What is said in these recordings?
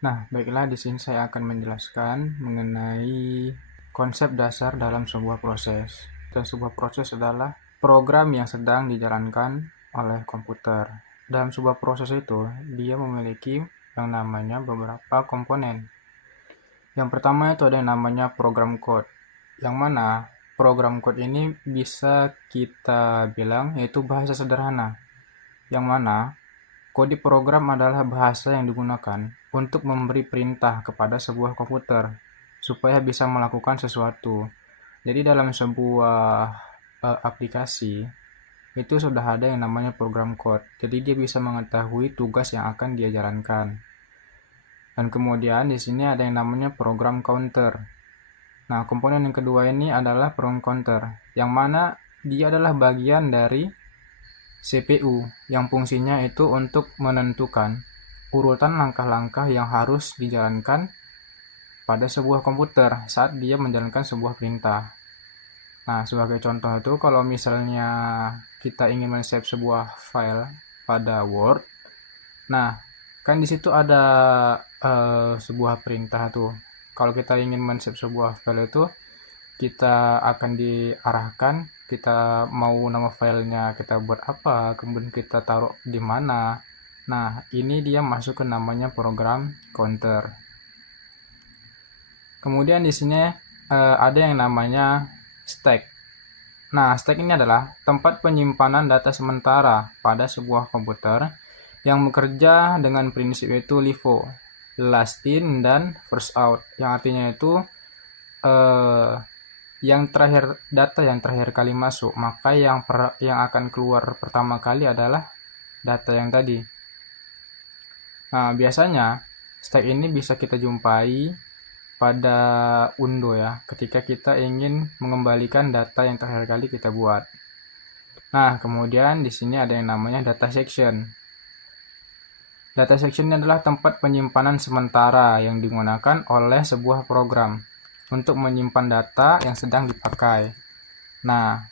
Nah, baiklah, di sini saya akan menjelaskan mengenai konsep dasar dalam sebuah proses. Dan sebuah proses adalah program yang sedang dijalankan oleh komputer. Dalam sebuah proses itu, dia memiliki yang namanya beberapa komponen. Yang pertama itu ada yang namanya program code, yang mana program code ini bisa kita bilang yaitu bahasa sederhana, yang mana kode program adalah bahasa yang digunakan untuk memberi perintah kepada sebuah komputer supaya bisa melakukan sesuatu. Jadi dalam sebuah aplikasi itu sudah ada yang namanya program code. Jadi dia bisa mengetahui tugas yang akan dia jalankan. Dan kemudian di sini ada yang namanya program counter. Nah, komponen yang kedua ini adalah program counter, yang mana dia adalah bagian dari CPU yang fungsinya itu untuk menentukan urutan langkah-langkah yang harus dijalankan pada sebuah komputer saat dia menjalankan sebuah perintah. Nah, sebagai contoh itu kalau misalnya kita ingin men-save sebuah file pada Word, nah kan di situ ada sebuah perintah tuh. Kalau kita ingin men-save sebuah file itu, kita akan diarahkan, kita mau nama filenya kita buat apa, kemudian kita taruh di mana. Nah, ini dia masuk ke namanya program counter. Kemudian di sini ada yang namanya stack. Nah, stack ini adalah tempat penyimpanan data sementara pada sebuah komputer yang bekerja dengan prinsip yaitu LIFO, last in dan first out, yang artinya itu data yang terakhir kali masuk, maka yang akan keluar pertama kali adalah data yang tadi. Nah, biasanya stack ini bisa kita jumpai pada undo ya, ketika kita ingin mengembalikan data yang terakhir kali kita buat. Nah, kemudian di sini ada yang namanya data section. Data section adalah tempat penyimpanan sementara yang digunakan oleh sebuah program untuk menyimpan data yang sedang dipakai. Nah,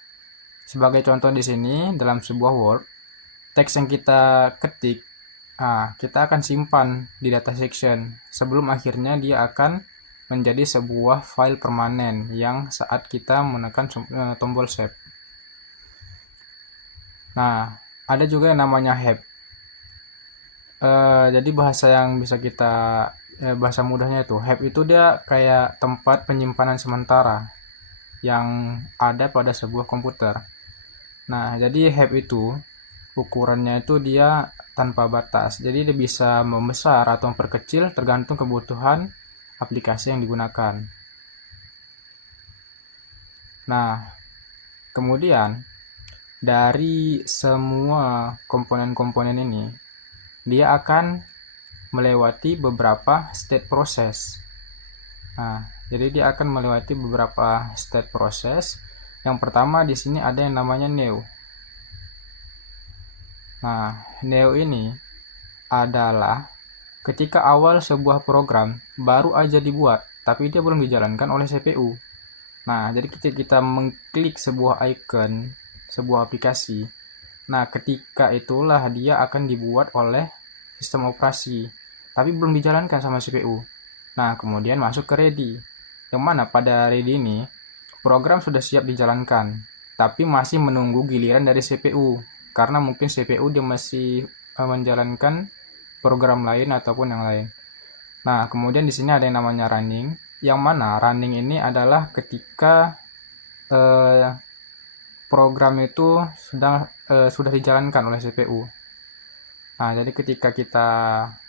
sebagai contoh di sini dalam sebuah Word, teks yang kita ketik, kita akan simpan di data section sebelum akhirnya dia akan menjadi sebuah file permanen yang saat kita menekan tombol save. Nah, ada juga yang namanya heap. Jadi bahasa yang bisa kita bahasa mudahnya itu heap itu dia kayak tempat penyimpanan sementara yang ada pada sebuah komputer. Nah, jadi heap itu ukurannya itu dia tanpa batas. Jadi dia bisa membesar atau memperkecil tergantung kebutuhan aplikasi yang digunakan. Nah, kemudian dari semua komponen-komponen ini dia akan melewati beberapa state proses. Nah, jadi dia akan melewati beberapa state proses. Yang pertama di sini ada yang namanya new. Nah, new ini adalah ketika awal sebuah program baru aja dibuat, tapi dia belum dijalankan oleh CPU. Nah, jadi ketika kita mengklik sebuah icon, sebuah aplikasi, nah ketika itulah dia akan dibuat oleh sistem operasi, tapi belum dijalankan sama CPU. Nah, kemudian masuk ke ready, yang mana pada ready ini program sudah siap dijalankan, tapi masih menunggu giliran dari CPU, karena mungkin CPU dia masih menjalankan program lain ataupun yang lain. Nah, kemudian di sini ada yang namanya running, yang mana running ini adalah ketika program itu sudah dijalankan oleh CPU. Nah, jadi ketika kita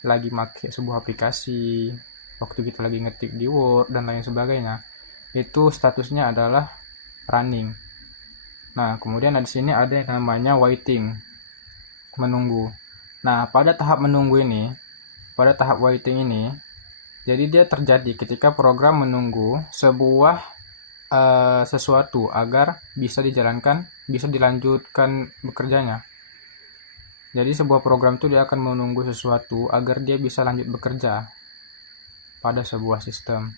lagi pakai sebuah aplikasi, waktu kita lagi ngetik di Word dan lain sebagainya, itu statusnya adalah running. Nah, kemudian di sini ada yang namanya waiting, menunggu. Nah, pada tahap menunggu ini, pada tahap waiting ini, jadi dia terjadi ketika program menunggu sebuah sesuatu agar bisa dijalankan, bisa dilanjutkan bekerjanya. Jadi sebuah program itu dia akan menunggu sesuatu agar dia bisa lanjut bekerja pada sebuah sistem.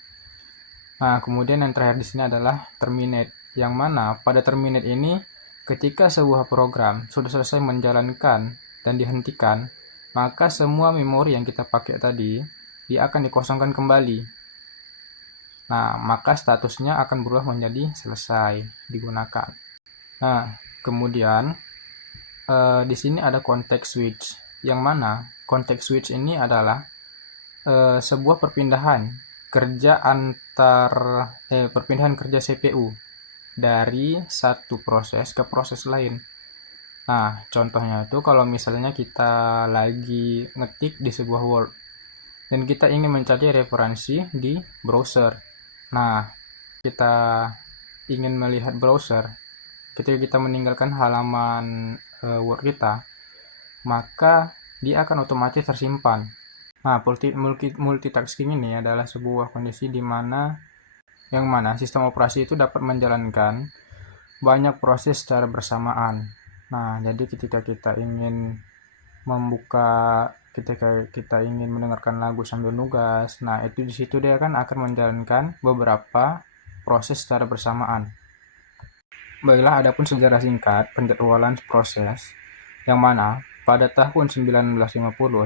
Nah, kemudian yang terakhir di sini adalah terminate, yang mana pada terminate ini ketika sebuah program sudah selesai menjalankan dan dihentikan, maka semua memori yang kita pakai tadi dia akan dikosongkan kembali. Nah, maka statusnya akan berubah menjadi selesai digunakan. Nah, kemudian di sini ada context switch, yang mana context switch ini adalah sebuah perpindahan kerja CPU dari satu proses ke proses lain. Nah, contohnya itu kalau misalnya kita lagi ngetik di sebuah Word dan kita ingin mencari referensi di browser. Nah, kita ingin melihat browser ketika kita meninggalkan halaman Word kita, maka dia akan otomatis tersimpan. Nah, multitasking ini adalah sebuah kondisi di mana sistem operasi itu dapat menjalankan banyak proses secara bersamaan. Nah, jadi ketika kita ingin mendengarkan lagu sambil nugas, nah itu di situ dia akan menjalankan beberapa proses secara bersamaan. Baiklah, adapun sejarah singkat penjadwalan proses, yang mana pada tahun 1950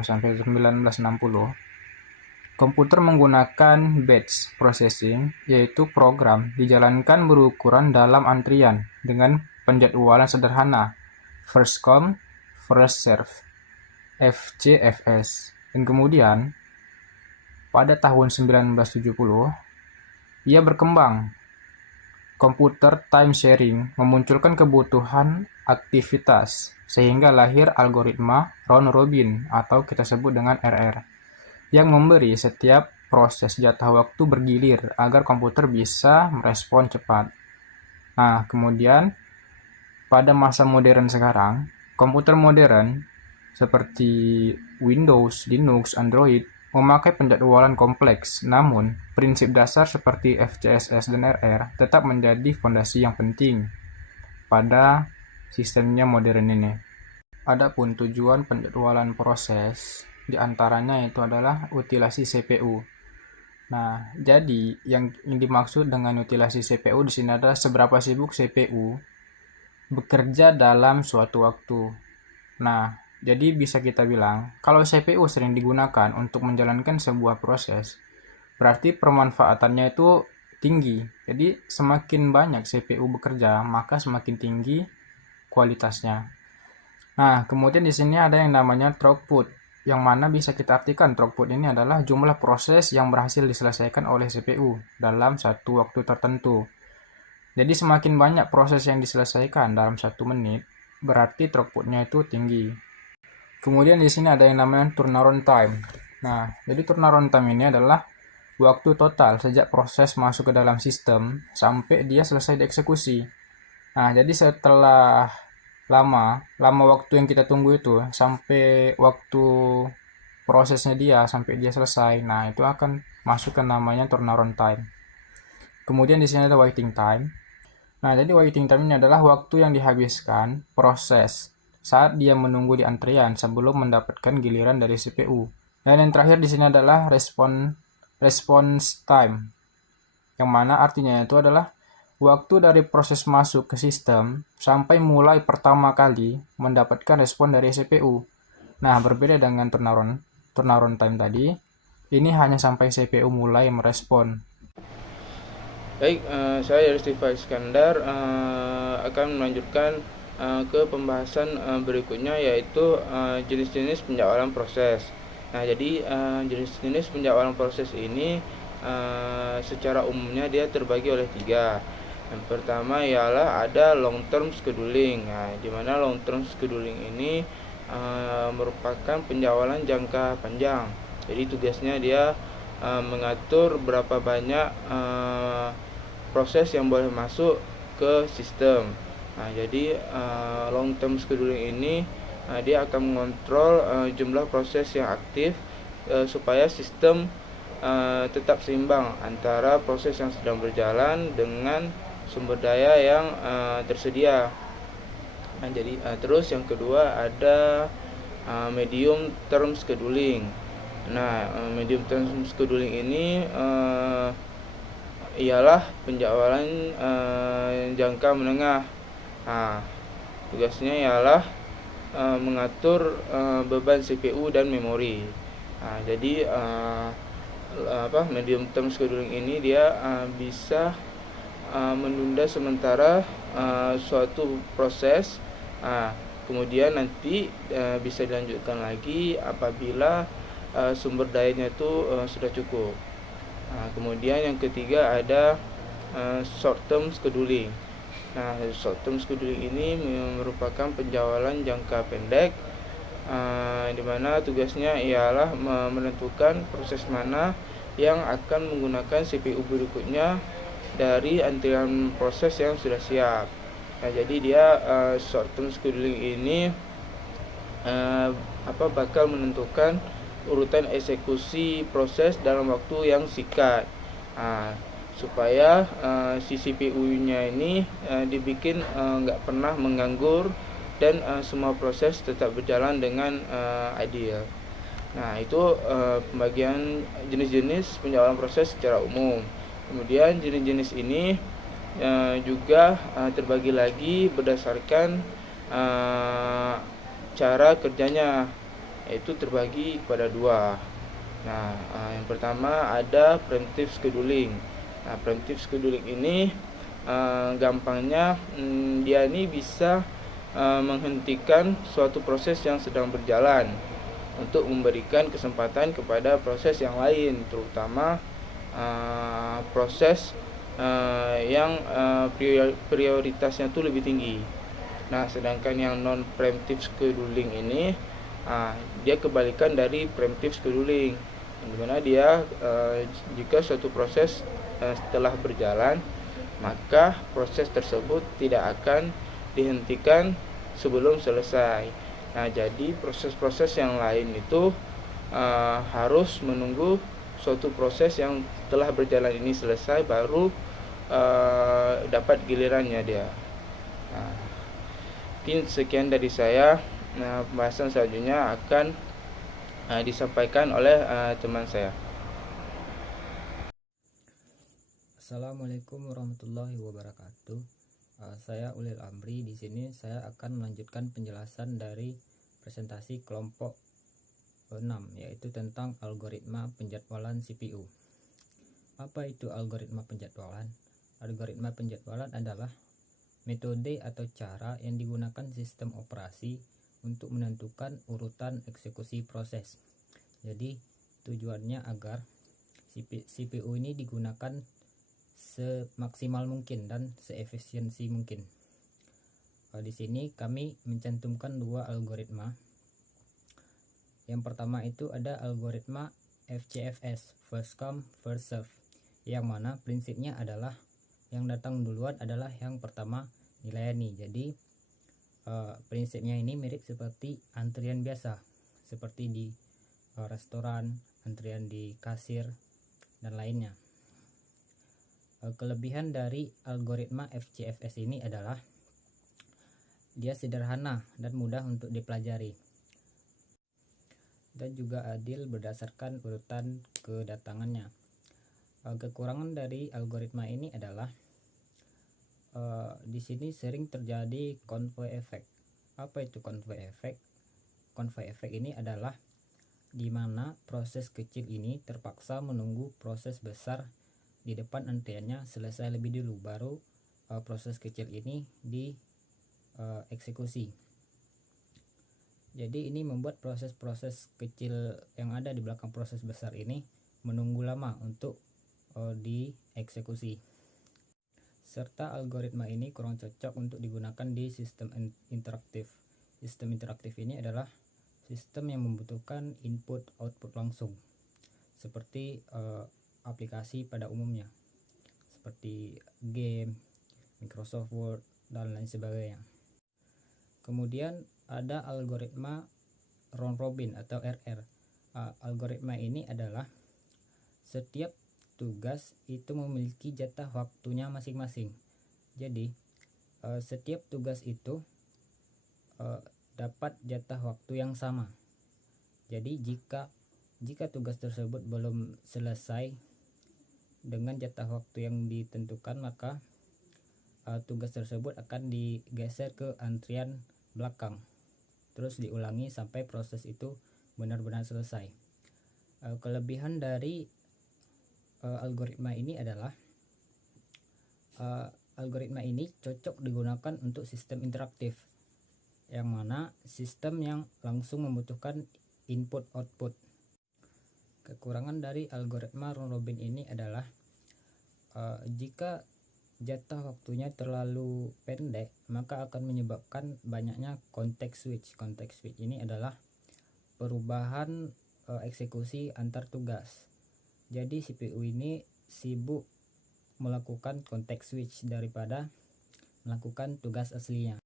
sampai 1960 komputer menggunakan batch processing, yaitu program dijalankan berukuran dalam antrian dengan penjadwalan sederhana first come first serve (FCFS). Dan kemudian pada tahun 1970 ia berkembang. Komputer time sharing memunculkan kebutuhan aktivitas sehingga lahir algoritma round robin atau kita sebut dengan RR yang memberi setiap proses jatah waktu bergilir agar komputer bisa merespon cepat. Nah, kemudian pada masa modern sekarang, komputer modern seperti Windows, Linux, Android memakai penjadwalan kompleks, namun prinsip dasar seperti FCSS dan RR tetap menjadi fondasi yang penting pada sistemnya modern ini. Adapun tujuan penjadwalan proses diantaranya itu adalah utilasi CPU. Nah, jadi yang dimaksud dengan utilasi CPU di sini adalah seberapa sibuk CPU bekerja dalam suatu waktu. Nah, jadi bisa kita bilang, kalau CPU sering digunakan untuk menjalankan sebuah proses, berarti permanfaatannya itu tinggi. Jadi semakin banyak CPU bekerja, maka semakin tinggi kualitasnya. Nah, kemudian di sini ada yang namanya throughput, yang mana bisa kita artikan throughput ini adalah jumlah proses yang berhasil diselesaikan oleh CPU dalam satu waktu tertentu. Jadi semakin banyak proses yang diselesaikan dalam 1 menit, berarti throughputnya itu tinggi. Kemudian di sini ada yang namanya turnaround time. Nah, jadi turnaround time ini adalah waktu total sejak proses masuk ke dalam sistem sampai dia selesai dieksekusi. Nah, jadi setelah lama waktu yang kita tunggu itu sampai waktu prosesnya sampai dia selesai. Nah, itu akan masuk ke namanya turnaround time. Kemudian di sini ada waiting time. Nah, jadi waiting time ini adalah waktu yang dihabiskan proses saat dia menunggu di antrian sebelum mendapatkan giliran dari CPU. Dan yang terakhir di sini adalah response time, yang mana artinya itu adalah waktu dari proses masuk ke sistem sampai mulai pertama kali mendapatkan respon dari CPU. Nah, berbeda dengan turnaround time tadi, ini hanya sampai CPU mulai merespon. Baik, saya Yustiva Iskandar akan melanjutkan ke pembahasan berikutnya, yaitu jenis-jenis penjadwalan proses. Nah, jadi jenis-jenis penjadwalan proses ini secara umumnya dia terbagi oleh 3. Yang pertama ialah ada long term scheduling. Nah, di mana long term scheduling ini merupakan penjadwalan jangka panjang. Jadi tugasnya dia mengatur berapa banyak proses yang boleh masuk ke sistem. Nah, jadi long term scheduling ini dia akan mengontrol jumlah proses yang aktif supaya sistem tetap seimbang antara proses yang sedang berjalan dengan sumber daya yang tersedia. Nah, jadi terus yang kedua ada medium term scheduling. Nah, medium term scheduling ini ialah penjadwalan jangka menengah. Nah, tugasnya ialah mengatur beban CPU dan memori. Nah, jadi medium term scheduling ini dia bisa menunda sementara suatu proses. Kemudian nanti bisa dilanjutkan lagi apabila sumber dayanya itu sudah cukup. Kemudian yang ketiga ada short term scheduling. Short term scheduling ini merupakan penjualan jangka pendek, di mana tugasnya ialah menentukan proses mana yang akan menggunakan CPU berikutnya dari antrian proses yang sudah siap. Jadi dia short term scheduling ini bakal menentukan urutan eksekusi proses dalam waktu yang singkat, supaya si CPU-nya ini dibikin nggak pernah menganggur dan semua proses tetap berjalan dengan ideal. Itu pembagian jenis-jenis penjualan proses secara umum. Kemudian jenis-jenis ini juga terbagi lagi berdasarkan cara kerjanya, yaitu terbagi kepada dua. Yang pertama ada preemptive scheduling. Preemptive scheduling ini gampangnya dia ini bisa menghentikan suatu proses yang sedang berjalan untuk memberikan kesempatan kepada proses yang lain, terutama proses yang prioritasnya tuh lebih tinggi. Sedangkan yang non preemptive scheduling ini dia kebalikan dari preemptive scheduling, dimana dia jika suatu proses setelah berjalan, maka proses tersebut tidak akan dihentikan sebelum selesai. Jadi proses-proses yang lain itu harus menunggu suatu proses yang telah berjalan ini selesai, baru dapat gilirannya dia. Mungkin sekian dari saya. Pembahasan selanjutnya akan disampaikan oleh teman saya. Assalamualaikum warahmatullahi wabarakatuh. Saya Ulil Amri. Di sini saya akan melanjutkan penjelasan dari presentasi kelompok 6, yaitu tentang algoritma penjadwalan CPU. Apa itu algoritma penjadwalan? Algoritma penjadwalan adalah metode atau cara yang digunakan sistem operasi untuk menentukan urutan eksekusi proses. Jadi tujuannya agar CPU ini digunakan semaksimal mungkin dan seefisiensi mungkin. Di sini kami mencantumkan dua algoritma. Yang pertama itu ada algoritma FCFS, first come first serve, yang mana prinsipnya adalah yang datang duluan adalah yang pertama dilayani. Jadi prinsipnya ini mirip seperti antrian biasa, seperti di restoran, antrian di kasir, dan lainnya. Kelebihan dari algoritma FCFS ini adalah dia sederhana dan mudah untuk dipelajari, dan juga adil berdasarkan urutan kedatangannya. Kekurangan dari algoritma ini adalah di sini sering terjadi convoy effect. Apa itu convoy effect? Convoy effect ini adalah di mana proses kecil ini terpaksa menunggu proses besar di depan antriannya selesai lebih dulu, baru proses kecil ini dieksekusi. Jadi ini membuat proses-proses kecil yang ada di belakang proses besar ini menunggu lama untuk dieksekusi. Serta algoritma ini kurang cocok untuk digunakan di sistem interaktif. Sistem interaktif ini adalah sistem yang membutuhkan input-output langsung, seperti aplikasi pada umumnya, seperti game, Microsoft Word, dan lain sebagainya. Kemudian ada algoritma round robin atau RR. Algoritma ini adalah setiap tugas itu memiliki jatah waktunya masing-masing. Jadi setiap tugas itu dapat jatah waktu yang sama. Jadi jika tugas tersebut belum selesai dengan jatah waktu yang ditentukan, maka tugas tersebut akan digeser ke antrian belakang, terus diulangi sampai proses itu benar-benar selesai. Kelebihan dari algoritma ini adalah algoritma ini cocok digunakan untuk sistem interaktif, yang mana sistem yang langsung membutuhkan input output. Kekurangan dari algoritma round robin ini adalah jika jatah waktunya terlalu pendek, maka akan menyebabkan banyaknya context switch. Context switch ini adalah perubahan eksekusi antar tugas. Jadi CPU ini sibuk melakukan context switch daripada melakukan tugas aslinya.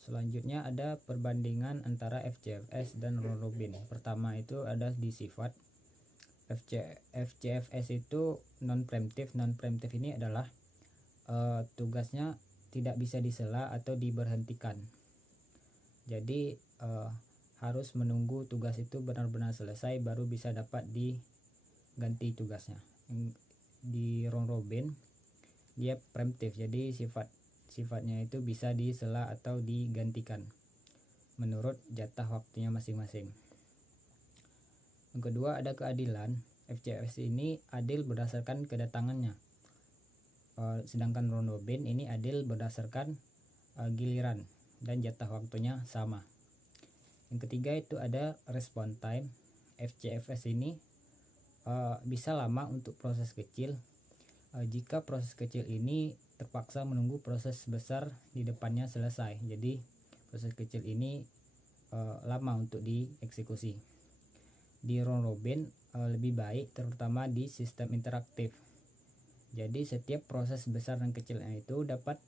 Selanjutnya ada perbandingan antara FCFS dan round robin. Pertama itu ada di sifat. FCFS itu non preemptive. Non preemptive ini adalah tugasnya tidak bisa disela atau diberhentikan. Jadi harus menunggu tugas itu benar-benar selesai baru bisa dapat diganti tugasnya. Di round robin dia preemptive, jadi sifatnya itu bisa disela atau digantikan menurut jatah waktunya masing-masing. Yang kedua ada keadilan. FCFS ini adil berdasarkan kedatangannya, sedangkan round robin ini adil berdasarkan giliran dan jatah waktunya sama. Yang ketiga itu ada response time. FCFS ini bisa lama untuk proses kecil jika proses kecil ini terpaksa menunggu proses besar di depannya selesai. Jadi proses kecil ini lama untuk dieksekusi. Di round robin lebih baik, terutama di sistem interaktif. Jadi setiap proses besar dan kecilnya itu dapat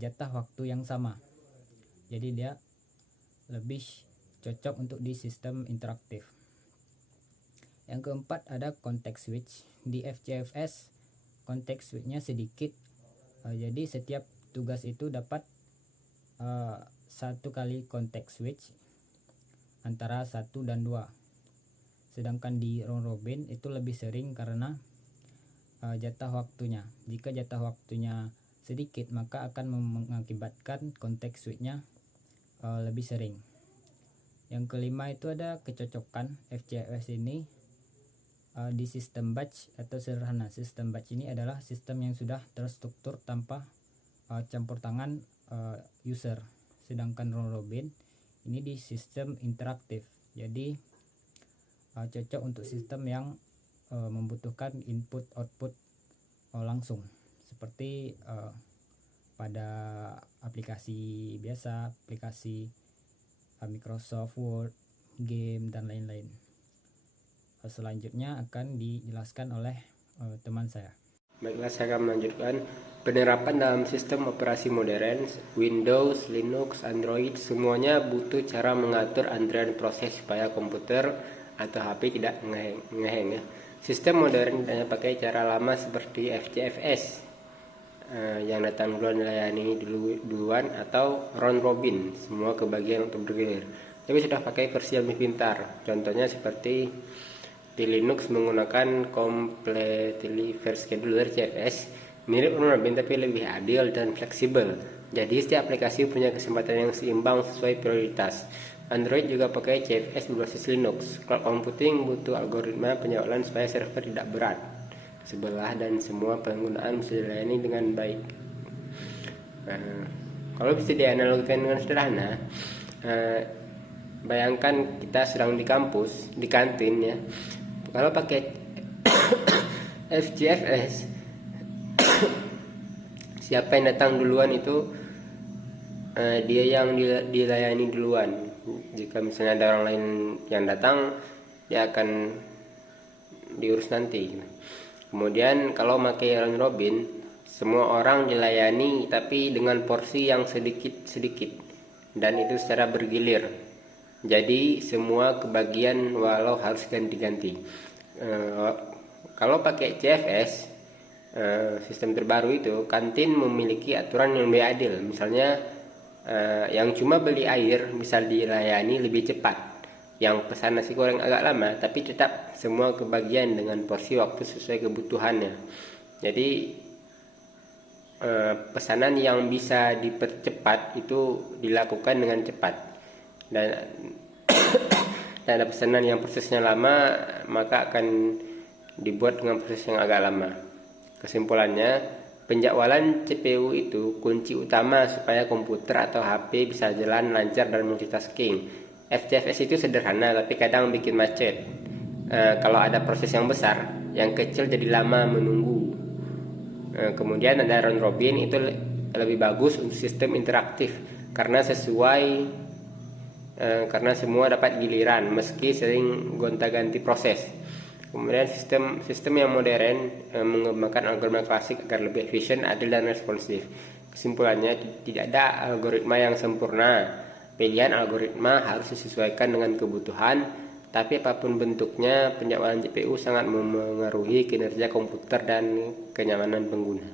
jatah waktu yang sama. Jadi dia lebih cocok untuk di sistem interaktif. Yang keempat ada context switch. Di FCFS context switchnya sedikit, jadi setiap tugas itu dapat satu kali context switch antara 1 dan 2. Sedangkan di round robin itu lebih sering karena jatah waktunya. Jika jatah waktunya sedikit maka akan mengakibatkan context switchnya lebih sering. Yang kelima itu ada kecocokan. FCFS ini di sistem batch atau sederhana. Sistem batch ini adalah sistem yang sudah terstruktur tanpa campur tangan user. Sedangkan round robin ini di sistem interaktif. Jadi cocok untuk sistem yang membutuhkan input output langsung, seperti pada aplikasi biasa, aplikasi Microsoft Word, game dan lain-lain. Selanjutnya akan dijelaskan oleh teman saya. Baiklah, saya akan melanjutkan. Penerapan dalam sistem operasi modern, Windows, Linux, Android, semuanya butuh cara mengatur antrian proses supaya komputer atau HP tidak ngeheng ya. Sistem modern hanya pakai cara lama seperti FCFS yang datang duluan dilayani duluan, atau round robin, semua kebagian untuk bergilir. Tapi sudah pakai versi yang lebih pintar. Contohnya seperti di Linux menggunakan Completely Fair Scheduler CFS, mirip round robin tapi lebih adil dan fleksibel. Jadi setiap aplikasi punya kesempatan yang seimbang sesuai prioritas. Android juga pakai CFS berbasis Linux. Cloud computing butuh algoritma penyaluran supaya server tidak berat sebelah dan semua penggunaan bisa dilayani dengan baik. Kalau bisa dianalogikan dengan sederhana, bayangkan kita sedang di kampus, di kantin ya. Kalau pakai FCFS, siapa yang datang duluan itu dia yang dilayani duluan. Jika misalnya ada orang lain yang datang, dia akan diurus nanti. Kemudian kalau pakai round robin, semua orang dilayani tapi dengan porsi yang sedikit-sedikit, dan itu secara bergilir. Jadi semua kebagian walau harus ganti-ganti. Kalau pakai CFS, sistem terbaru itu, kantin memiliki aturan yang lebih adil. Misalnya yang cuma beli air bisa dilayani lebih cepat, yang pesan nasi goreng agak lama, tapi tetap semua kebagian dengan porsi waktu sesuai kebutuhannya. Jadi pesanan yang bisa dipercepat itu dilakukan dengan cepat, dan ada pesanan yang prosesnya lama maka akan dibuat dengan proses yang agak lama. Kesimpulannya, penjadwalan CPU itu kunci utama supaya komputer atau HP bisa jalan lancar dan multitasking. FCFS itu sederhana tapi kadang bikin macet. Kalau ada proses yang besar, yang kecil jadi lama menunggu. Kemudian ada round robin, itu lebih bagus untuk sistem interaktif karena karena semua dapat giliran meski sering gonta-ganti proses. Kemudian sistem yang modern mengembangkan algoritma klasik agar lebih efisien, adil, dan responsif. Kesimpulannya, tidak ada algoritma yang sempurna. Pilihan algoritma harus disesuaikan dengan kebutuhan, tapi apapun bentuknya, penjadwalan CPU sangat memengaruhi kinerja komputer dan kenyamanan pengguna.